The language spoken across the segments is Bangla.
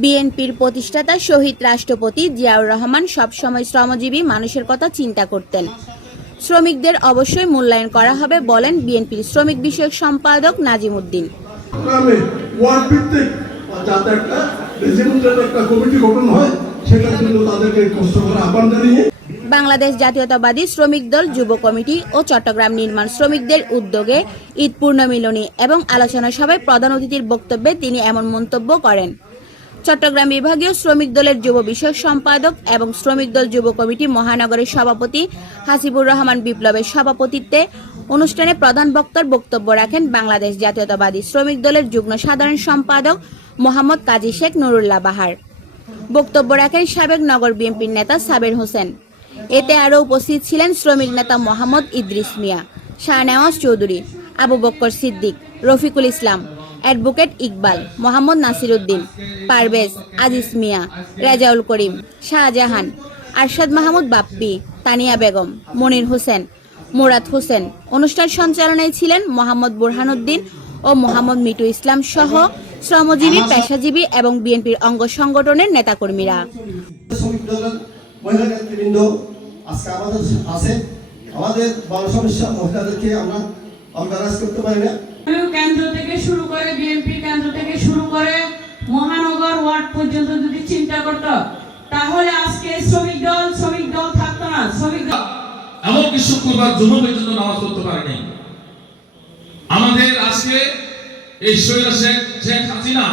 বিএনপির প্রতিষ্ঠাতা শহীদ রাষ্ট্রপতি জিয়াউর রহমান সবসময় শ্রমজীবী মানুষের কথা চিন্তা করতেন। শ্রমিকদের অবশ্যই মূল্যায়ন করা হবে বলেন বিএনপির শ্রমিক বিষয়ক সম্পাদক নাজিম উদ্দিন। বাংলাদেশ জাতীয়তাবাদী শ্রমিক দল যুব কমিটি ও চট্টগ্রাম নির্মাণ শ্রমিকদের উদ্যোগে ঈদ পূর্ণমিলনী এবং আলোচনা সভায় প্রধান অতিথির বক্তব্যে তিনি এমন মন্তব্য করেন। চট্টগ্রাম বিভাগীয় শ্রমিক দলের যুব বিষয়ক সম্পাদক এবং শ্রমিক দল যুব কমিটি মহানগরের সভাপতি হাসিবুর রহমান বিপ্লবের সভাপতিত্বে অনুষ্ঠানে প্রধান বক্তার বক্তব্য রাখেন বাংলাদেশ জাতীয়তাবাদী শ্রমিক দলের যুগ্ম সাধারণ সম্পাদক মোহাম্মদ কাজী শেখ নুরুল্লাহ বাহার। বক্তব্য রাখেন সাবেক নগর বিএনপির নেতা সাবের হোসেন। এতে আরও উপস্থিত ছিলেন শ্রমিক নেতা মোহাম্মদ ইদ্রিস মিয়া, শাহনেওয়াজ চৌধুরী, আবু বক্কর সিদ্দিক, রফিকুল ইসলাম, অ্যাডভোকেট ইকবাল, মোহাম্মদ নাসির উদ্দিন, পারভেজ, আজিজ মিয়া, রেজাউল করিম, শাহজাহান, আরশাদ মাহমুদ বাপ্পি, তানিয়া বেগম, মনির হোসেন, মুরাদ হোসেন। অনুষ্ঠান সঞ্চালনায় ছিলেন মোহাম্মদ বুরহানুদ্দিন ও মোহাম্মদ মিটু ইসলাম সহ শ্রমজীবী, পেশাজীবী এবং বিএনপির অঙ্গ সংগঠনের নেতাকর্মীরা। আমাদের বড় সমস্যা মহিলাদেরকে আমরা অর্গানাইজ করতে পারি না। কেন্দ্র থেকে শুরু করে বিএনপি কেন্দ্র থেকে শুরু করে মহানগর ওয়ার্ড পর্যন্ত যদি চিন্তা করত তাহলে আজকে শ্রমিক দল থাকতো না। শ্রমিক দল এমনকি শুক্রবার জুমা পর্যন্ত নামাজ পড়তে পারেনি। আমাদের আজকে এই শেখ হাসিনা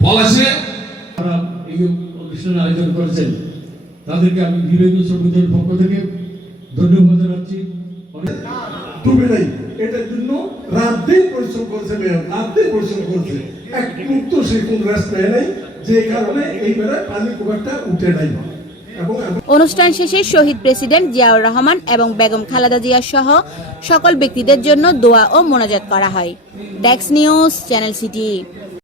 পলাশে এই অনুষ্ঠান আয়োজন করেছেন, তাদেরকে আমি বিভাগীয় শ্রমিক দলের পক্ষ থেকে ধন্যবাদ জানাচ্ছি। এটার জন্য রাত দিন পরিশ্রম করেছে, এক মুক্ত সে কোন রেস্ট নেয় নাই, যে কারণে এইবারে পানি খুব একটা উঠে নাই। অনুষ্ঠান শেষে শহীদ প্রেসিডেন্ট জিয়াউর রহমান এবং বেগম খালেদা জিয়া সহ সকল ব্যক্তিদের জন্য দোয়া ও মোনাজাত করা হয়। Desk news, channel city.